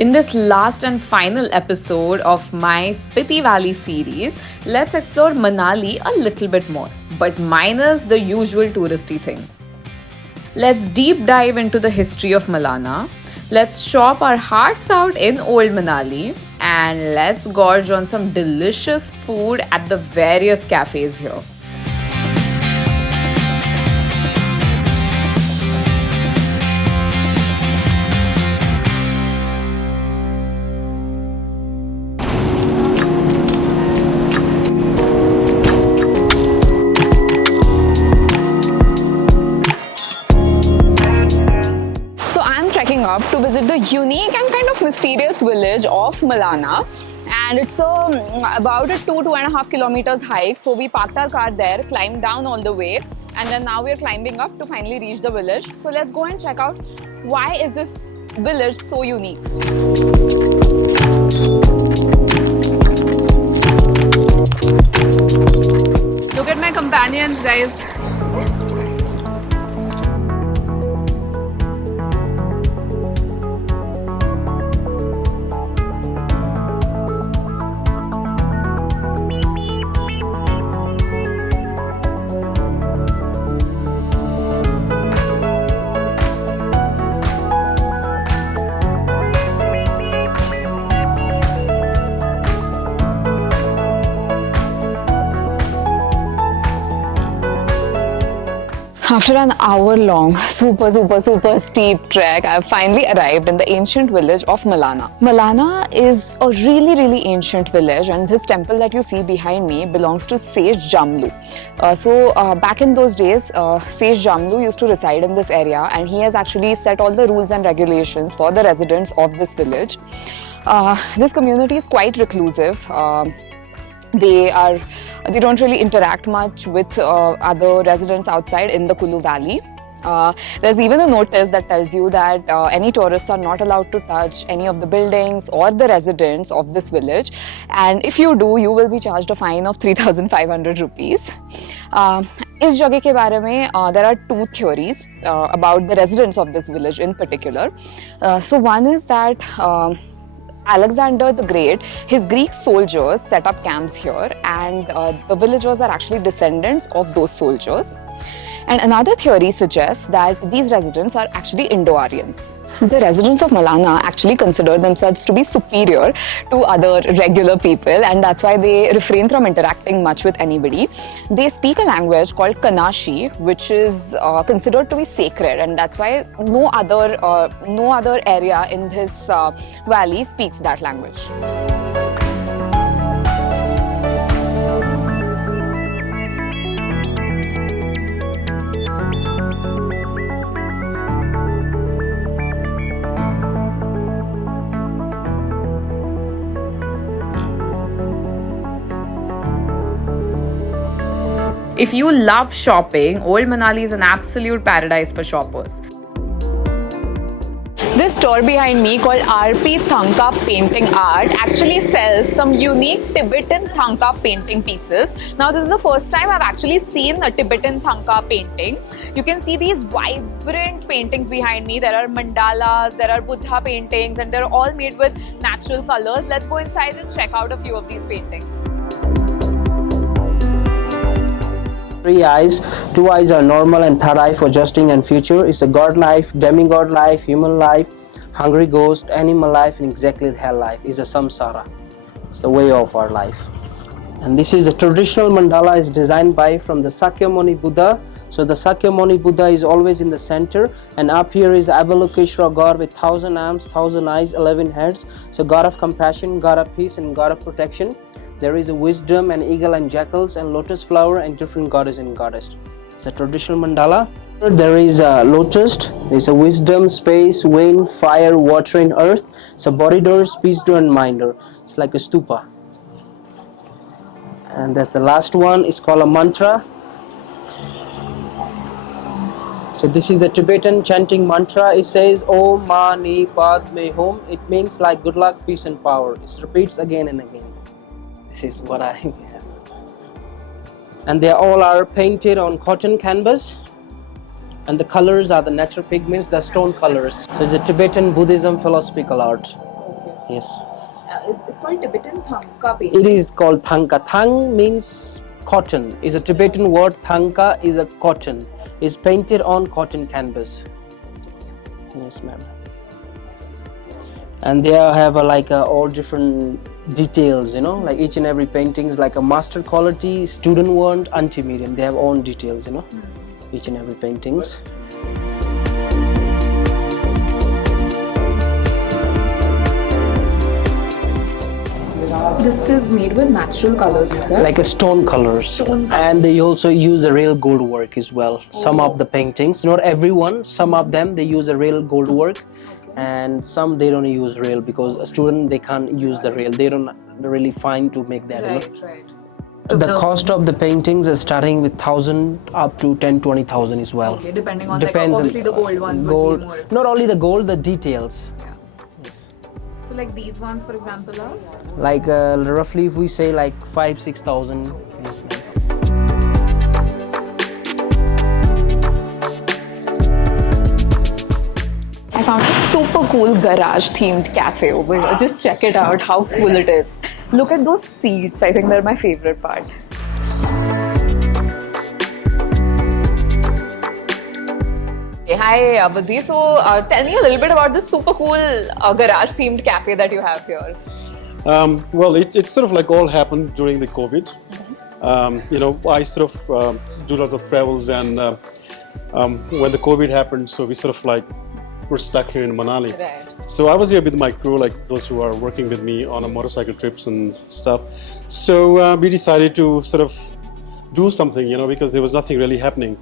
In this last and final episode of my Spiti Valley series, let's explore Manali a little bit more, but minus the usual touristy things. Let's deep dive into the history of Malana. Let's shop our hearts out in Old Manali, and let's gorge on some delicious food at the various cafes here. Up to visit the unique and kind of mysterious village of Malana, and it's about a 2.5 kilometers hike. So we parked our car there, climbed down all the way, and then now we're climbing up to finally reach the village. So let's go and check out why is this village so unique. Look at my companions, guys. After an hour-long, super steep trek, I have finally arrived in the ancient village of Malana. Malana is a really ancient village, and this temple that you see behind me belongs to Sage Jamlu. Back in those days, Sage Jamlu used to reside in this area, and he has actually set all the rules and regulations for the residents of this village. This community is quite reclusive. They don't really interact much with other residents outside in the Kulu Valley. There's even a notice that tells you that any tourists are not allowed to touch any of the buildings or the residents of this village, and if you do, you will be charged a fine of 3,500 rupees. इस जगह के बारे में there are two theories about the residents of this village in particular. So one is that Alexander the Great, his Greek soldiers set up camps here, and the villagers are actually descendants of those soldiers. And another theory suggests that these residents are actually Indo-Aryans. The residents of Malana actually consider themselves to be superior to other regular people, and that's why they refrain from interacting much with anybody. They speak a language called Kanashi, which is considered to be sacred, and that's why no other area in this valley speaks that language. If you love shopping, Old Manali is an absolute paradise for shoppers. This store behind me called RP Thangka Painting Art actually sells some unique Tibetan Thangka painting pieces. Now this is the first time I've actually seen a Tibetan Thangka painting. You can see these vibrant paintings behind me. There are mandalas, there are Buddha paintings, and they're all made with natural colors. Let's go inside and check out a few of these paintings. Three eyes, two eyes are normal and third eye for adjusting and future. It's a god life, demigod life, human life, hungry ghost, animal life, and exactly the hell life. It's a samsara. It's the way of our life. And this is a traditional mandala is designed from the Sakyamuni Buddha. So the Sakyamuni Buddha is always in the center, and up here is Avalokiteshvara God with 1,000 arms, 1,000 eyes, 11 heads. So God of compassion, God of peace, and God of protection. There is a wisdom and eagle and jackals and lotus flower and different goddess and goddess. It's a traditional mandala. There is a lotus, there's a wisdom, space, wind, fire, water and earth. It's a body door, speech door and mind door. It's like a stupa. And that's the last one. It's called a mantra. So this is the Tibetan chanting mantra. It says Om Mani Padme Hum. It means like good luck, peace and power. It repeats again and again. This is what I have. And they all are painted on cotton canvas, and the colors are the natural pigments, the stone colors. So it's a Tibetan Buddhism philosophical art. Yes. It's called Tibetan Thamka It painting. is called thanka. Thang means cotton. Is a Tibetan word. Thanka is a cotton. Is painted on cotton canvas. Yes, ma'am. And they have all different details, like each and every painting is like a master quality, student one, anti-medium. They have own details, each and every paintings. This is made with natural colors, you said? Like a stone colors. And they also use a real gold work as well. Some of the paintings, not everyone, some of them they use a real gold work. And some they don't use real because a student they can't use the real. They don't really find to make that. Right. The cost of the paintings is starting with 1,000 up to 10-20,000 as well. Okay, depending on Depends obviously on, the gold ones gold, would be more not only the gold, the details. Yeah. Yes. So like these ones, for example, are? Like roughly if we say like 5,000-6,000. Yes. I found a super cool garage themed cafe over here. Just check it out, how cool it is. Look at those seats. I think they're my favorite part. Okay, hi Buddhi. So tell me a little bit about this super cool garage themed cafe that you have here. Well, it sort of like all happened during the COVID. I sort of do lots of travels, and when the COVID happened, so we sort of like were stuck here in Manali. Right. So I was here with my crew, like those who are working with me on a motorcycle trips and stuff. So we decided to sort of do something, because there was nothing really happening.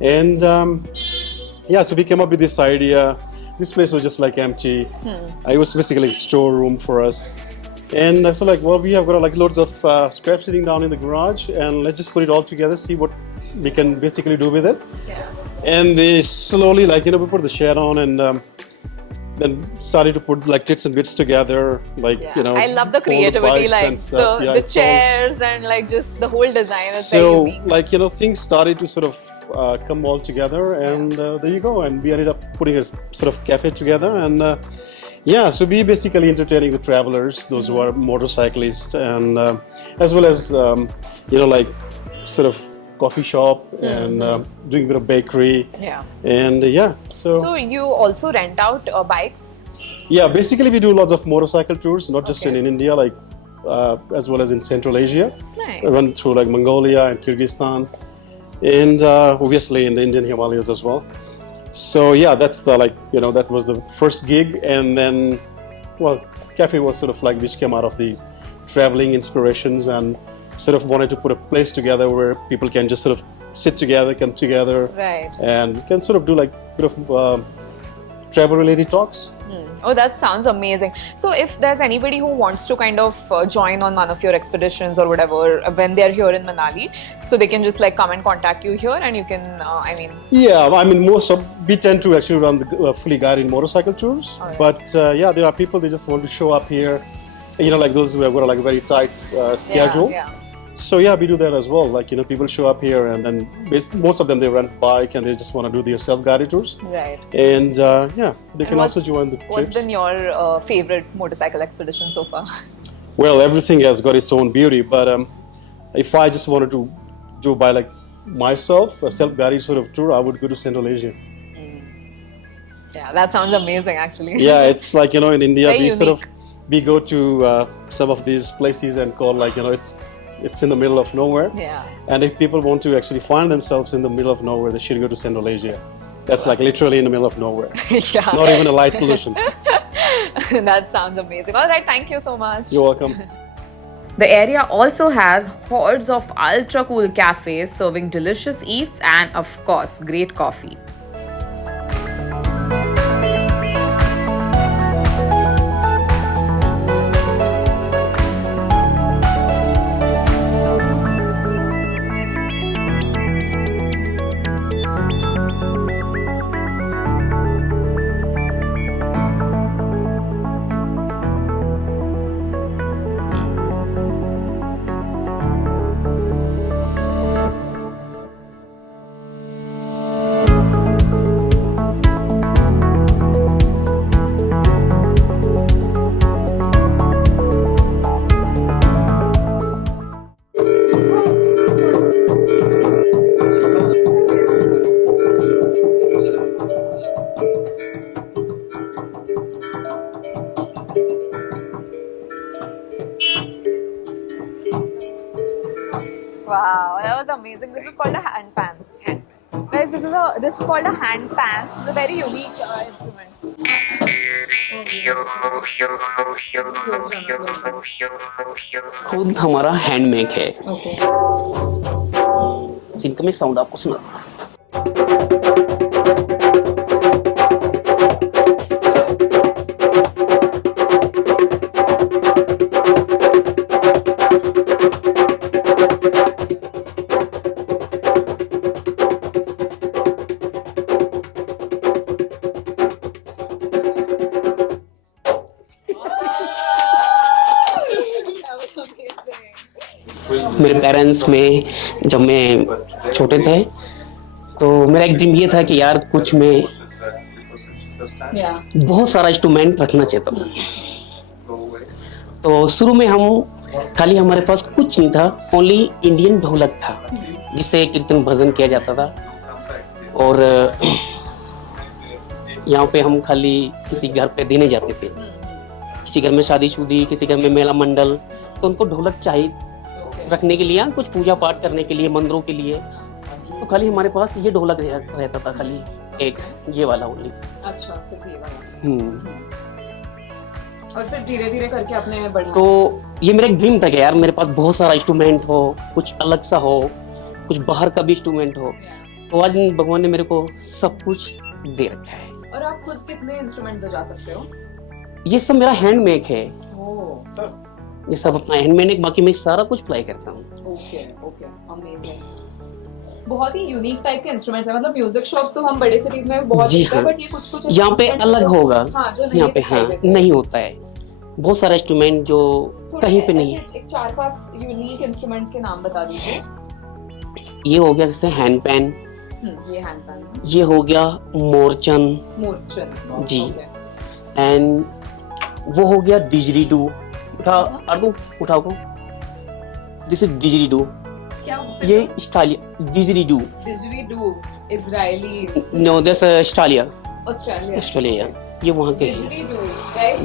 And so we came up with this idea. This place was just like empty. It was basically a storeroom for us. And I said we have got like loads of scrap sitting down in the garage, and let's just put it all together, see what we can basically do with it. Yeah. And they slowly we put the shed on, and then started to put like bits and bits together, I love the creativity, like the chairs and like just the whole design is very unique. Things started to sort of come all together, and there you go. And we ended up putting a sort of cafe together, and so we basically entertaining the travelers, those who are motorcyclists, and as well as sort of coffee shop and doing a bit of bakery. Yeah. And So you also rent out bikes? Yeah, basically we do lots of motorcycle tours, not just in India, as well as in Central Asia. Nice. I run through like Mongolia and Kyrgyzstan, and obviously in the Indian Himalayas as well. So that's the that was the first gig, and then cafe was sort of which came out of the traveling inspirations, and sort of wanted to put a place together where people can just sort of sit together, come together, right, and can sort of do like a bit of travel related talks. Oh, that sounds amazing. So if there's anybody who wants to kind of join on one of your expeditions or whatever when they're here in Manali, so they can just come and contact you here, and you can we tend to actually run the fully guided motorcycle tours. Right. But there are people, they just want to show up here, like those who have got a very tight schedules. Yeah. So we do that as well. People show up here, and then most of them they rent bike and they just want to do their self-guided tours. Right. And they can also join the trips. What's been your favorite motorcycle expedition so far? Well, everything has got its own beauty, but if I just wanted to do by myself a self-guided sort of tour, I would go to Central Asia. Yeah, that sounds amazing actually. Yeah, it's in India Very unique. We go to some of these places and call it's in the middle of nowhere. Yeah. And if people want to actually find themselves in the middle of nowhere, they should go to Central Asia. That's literally in the middle of nowhere. Yeah. Not even a light pollution. That sounds amazing. All right, thank you so much. You're welcome. The area also has hordes of ultra cool cafes serving delicious eats and, of course, great coffee. Wow, that was amazing. This is called a hand pan. Guys, this is called a hand pan. It's a very unique instrument. खुद हमारा handmade है। इनका मैं sound आपको सुना। मेरे parents में जब मैं छोटे थे तो मेरा एक ड्रीम ये था कि यार कुछ में बहुत सारा इंस्ट्रूमेंट रखना चाहता हूँ। तो शुरू में हम खाली हमारे पास कुछ नहीं था, ओनली इंडियन ढोलक था जिससे कीर्तन भजन किया जाता था। और यहाँ पे हम खाली किसी घर पे देने जाते थे, किसी घर में शादीशुदी, किसी घर में मेला मंडल, तो उनको ढोलक चाहिए रखने के लिए, कुछ पूजा पाठ करने के लिए, मंदिरों के लिए। तो खाली हमारे पास ये ढोलक रहता था, खाली एक ये वाला ओनली। अच्छा, सिर्फ ये वाला। और फिर धीरे धीरे करके आपने बढ़ाया। तो ये मेरा एक ड्रीम था कि यार मेरे पास बहुत सारा इंस्ट्रूमेंट हो, कुछ अलग सा हो, कुछ बाहर का भी इंस्ट्रूमेंट हो। तो आज भगवान ने मेरे को सब कुछ दे रखा है। और आप खुद कितने इंस्ट्रूमेंट बजा सकते हो? ये सब मेरा हैंडमेक है। ओह, ये सब अपना हैंडमेड है, बाकी मैं सारा कुछ प्ले करता हूँ। Okay, amazing. बहुत ही यूनिक टाइप के इंस्ट्रूमेंट्स हैं। मतलब म्यूजिक शॉप्स तो हम बड़े सिटीज में बहुत देखते हैं, बट ये कुछ यहाँ पे अलग होगा। यहाँ पे नहीं होता है। बहुत सारे इंस्ट्रूमेंट जो कहीं पे नहीं है। एक 4-5 यूनिक इंस्ट्रूमेंट्स के नाम बता दीजिए। ये हो गया जैसे हैंड पैन, ये हैंड पैन, ये हो गया मोरचन जी, एंड वो हो गया डिजरीडू। उठाओ को। This is didgeridoo. क्या ये Australia didgeridoo Israeli. No this Australia Australia. ये वहाँ के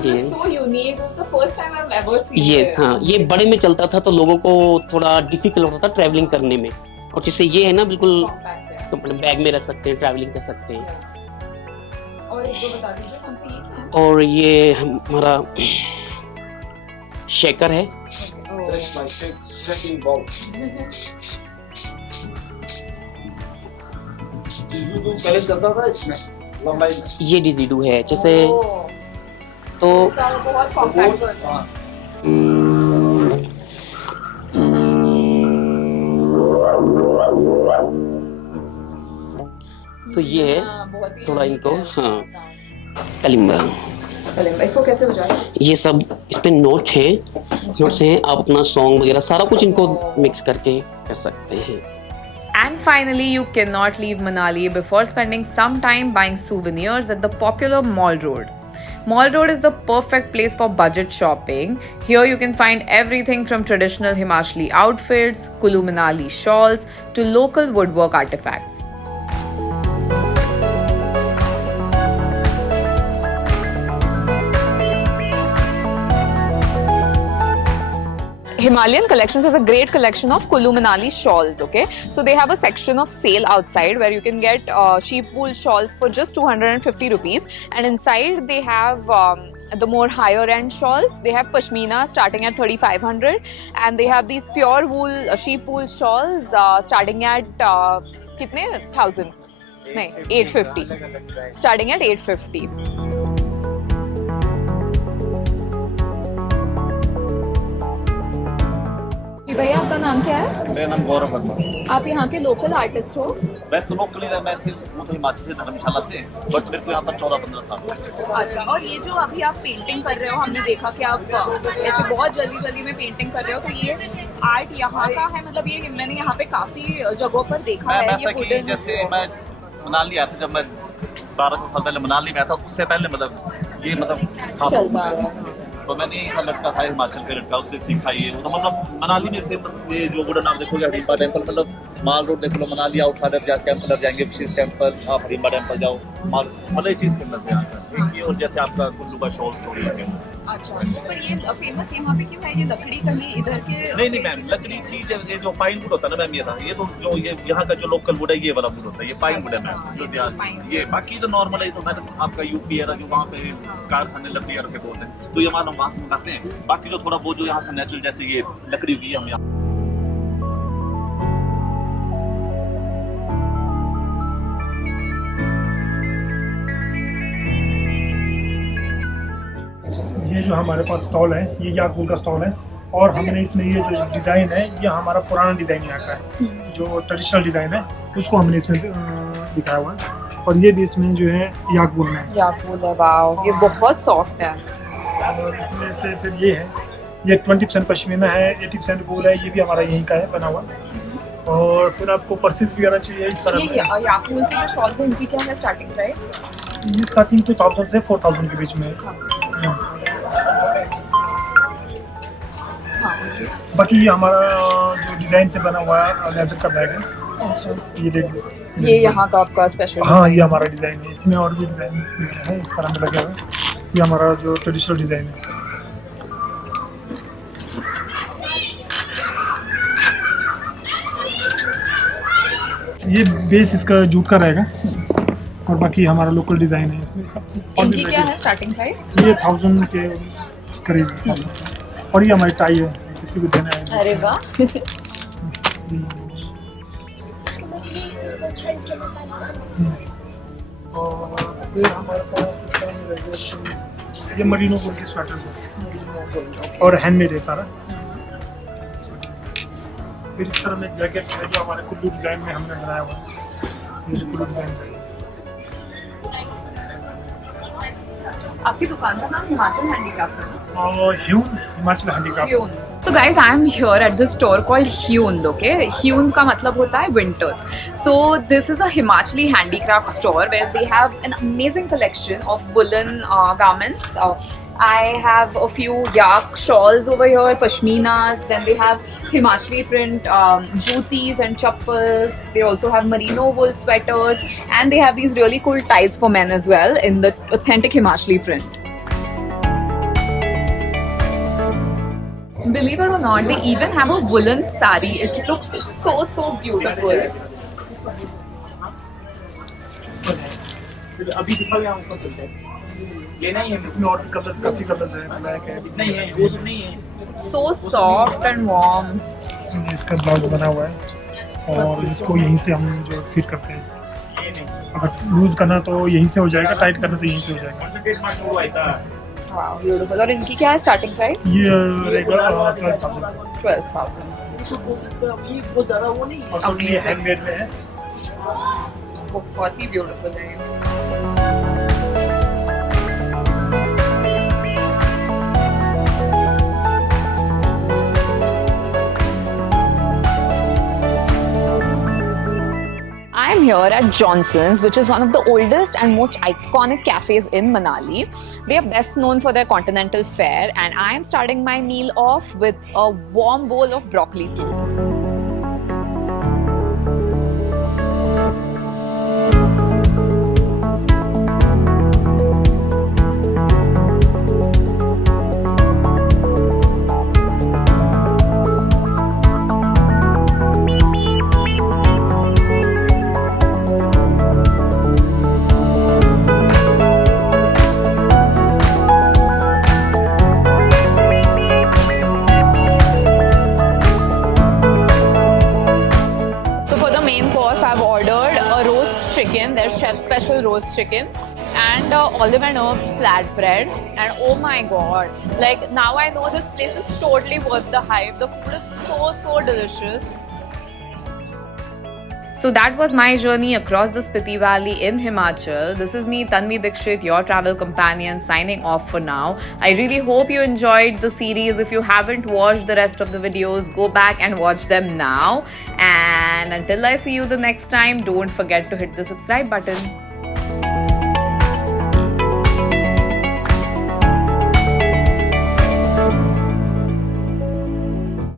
जी। So unique, it's the first time I have ever seen. Yes, हाँ, ये बड़े में चलता था तो लोगों को थोड़ा डिफिकल्ट होता था ट्रैवलिंग करने में, और जैसे ये है ना बिल्कुल बैग में रख सकते हैं, ट्रैवलिंग कर सकते हैं। और एक दो बता दीजिए कौन सा ये है? और ये हमारा शेकर है। ये डिजीडू है जैसे, तो बहुत कॉम्पैक्ट वर्जन। तो ये है थोड़ा इनको, हाँ, कलिम्बा। इसको कैसे बजाएं? ये सब इस पे नोट हैं, नोट्स हैं, आप अपना सॉन्ग वगैरह सारा कुछ इनको मिक्स करके कर सकते हैं। And finally, you cannot leave Manali before spending some time buying souvenirs at the popular Mall Road. Mall Road is the perfect place for budget shopping. Here you can find everything from traditional Himachali outfits, Kulu Manali shawls, to local woodwork artifacts. Himalayan Collections has a great collection of Kulu Manali shawls, okay? So they have a section of sale outside where you can get sheep wool shawls for just 250 rupees, and inside they have the more higher end shawls. They have pashmina starting at 3500, and they have these pure wool sheep wool shawls starting at kitne 1000? No, 850. Starting at 850. भैया आपका नाम क्या है? मेरा नाम गौरव वर्मा। आप यहाँ के लोकल आर्टिस्ट हो? वैसे लोकली मैं सिर्फ वो तो हिमाचल से, धर्मशाला से, बट मेरे को यहाँ पर 14-15 साल हो गए। अच्छा, और ये जो अभी आप पेंटिंग कर रहे हो, हमने देखा कि आप ऐसे बहुत जल्दी में पेंटिंग कर रहे हो, तो ये आर्ट यहाँ का है? मतलब ये मैंने यहाँ पे काफी जगहों पर देखा है। ऐसा कि जैसे मैं मनाली आया था, जब मैं 1200 साल पहले मनाली में आया था, उससे पहले मतलब ये मतलब तो मैंने एक लड़का था हिमाचल का लड़का, उससे सीखा ये। तो मतलब मनाली में फेमस ये जो वुडन आप देखोगे हरिम्बा टेम्पल, मतलब माल रोड देख लो, मनाली आउटसाइडर टेम्पल जाएंगे, विशेष टेम्पल, आप हरिम्बा टेम्पल जाओ, और मतलब ये चीज़ फेमस है यहाँ का। ये और जैसे आपका कुल्लू का शॉल स्टोर फेमस है। अच्छा, पर ये फेमस यहाँ पे क्यों है? ये लकड़ी कहीं इधर के? नहीं मैम, लकड़ी थी ये जो पाइन वुड होता है ना मैम, ये था। ये तो जो ये यहाँ का जो लोकल वुड है ये वाला वुड होता है, ये पाइन वुड है मैम। ये बाकी जो नॉर्मल है तो मैडम आपका यूपी है जो वहाँ पे कारखाने लकड़ी के बोलते हैं, तो ये मान हम वहाँ से मंगाते हैं। बाकी जो थोड़ा बहुत जो यहाँ का नेचुरल जैसे ये लकड़ी हुई है हम यहाँ। ये जो हमारे पास स्टॉल है ये याकूल का स्टॉल है, और हमने इसमें ये जो डिज़ाइन है ये हमारा पुराना डिज़ाइन यहाँ का है, जो ट्रेडिशनल डिज़ाइन है उसको हमने इसमें दिखाया हुआ है। और ये भी इसमें जो है याकूल में है। याकूल है, वाओ, ये बहुत सॉफ्ट है। और इसमें से फिर ये है, ये 20% पश्मीना है, 80% वूल है, ये भी हमारा यहीं का है बना हुआ। और फिर आपको पर्सेस वगैरह चाहिए इस तरह। ये याकूल की जो शॉल्स हैं इनकी क्या है स्टार्टिंग प्राइस? ये स्टार्टिंग 2000 से 4000 के बीच में है। बाकी ये हमारा जो डिज़ाइन से बना हुआ है लेदर का बैग है। अच्छा, ये यहाँ का आपका स्पेशल? हाँ, ये हमारा डिज़ाइन है। इसमें और भी डिज़ाइन है इस तरह में लगे हुए। ये हमारा जो ट्रेडिशनल डिज़ाइन है। ये बेस इसका जूट का रहेगा, और बाकी हमारा लोकल डिज़ाइन है इसमें सब। इनकी क्या है स्टार्टिंग प्राइस? ये 1000 के करीब है। और ये हमारी टाई है, किसी को देना है। अरे वाह। और फिर हमारे पास ये मरीनो वूल की स्वेटर्स है और हैंडमेड है सारा। फिर इस तरह में जैकेट है जो हमारे कुल्लू डिज़ाइन में हमने बनाया हुआ है। ये कुल्लू डिज़ाइन है। आपकी दुकान का नाम हिमाचल हैंडीक्राफ्ट है? और Himachal handicraft. So guys, I am here at this store called Hyund, okay? Hyund का मतलब होता है winters. So this is a Himachali handicraft store where they have an amazing collection of woolen garments. I have a few yak shawls over here, pashminas. Then they have Himachali print jutis and chappals. They also have merino wool sweaters, and they have these really cool ties for men as well in the authentic Himachali print. Believe it or not, they even have a woolen sari. It looks so beautiful. अभी दिखा गया हमको चलते हैं। लेना ही है, इसमें और कलर्स, काफी कलर्स है, ब्लैक है, नहीं है वो सब नहीं है। So soft and warm. इसका ब्लाउज बना हुआ है, और इसको यहीं से हम जो फिट करते हैं। अगर लूज करना तो यहीं से हो जाएगा, टाइट करना तो यहीं से हो जाएगा। Wow, beautiful. और इनकी क्या है स्टार्टिंग प्राइस? ये रहेगा 12,000। 12,000. और तो ये हैंडमेड में है। बहुत ही ब्यूटीफुल है। I am here at Johnson's, which is one of the oldest and most iconic cafes in Manali. They are best known for their continental fare, and I am starting my meal off with a warm bowl of broccoli soup. Their chef's special roast chicken and olive and herbs flatbread, and oh my god, like now I know this place is totally worth the hype. The food is so delicious. So that was my journey across the Spiti Valley in Himachal. This is me, Tanvi Dikshit, your travel companion, signing off for now. I really hope you enjoyed the series. If you haven't watched the rest of the videos, go back and watch them now. And until I see you the next time, don't forget to hit the subscribe button.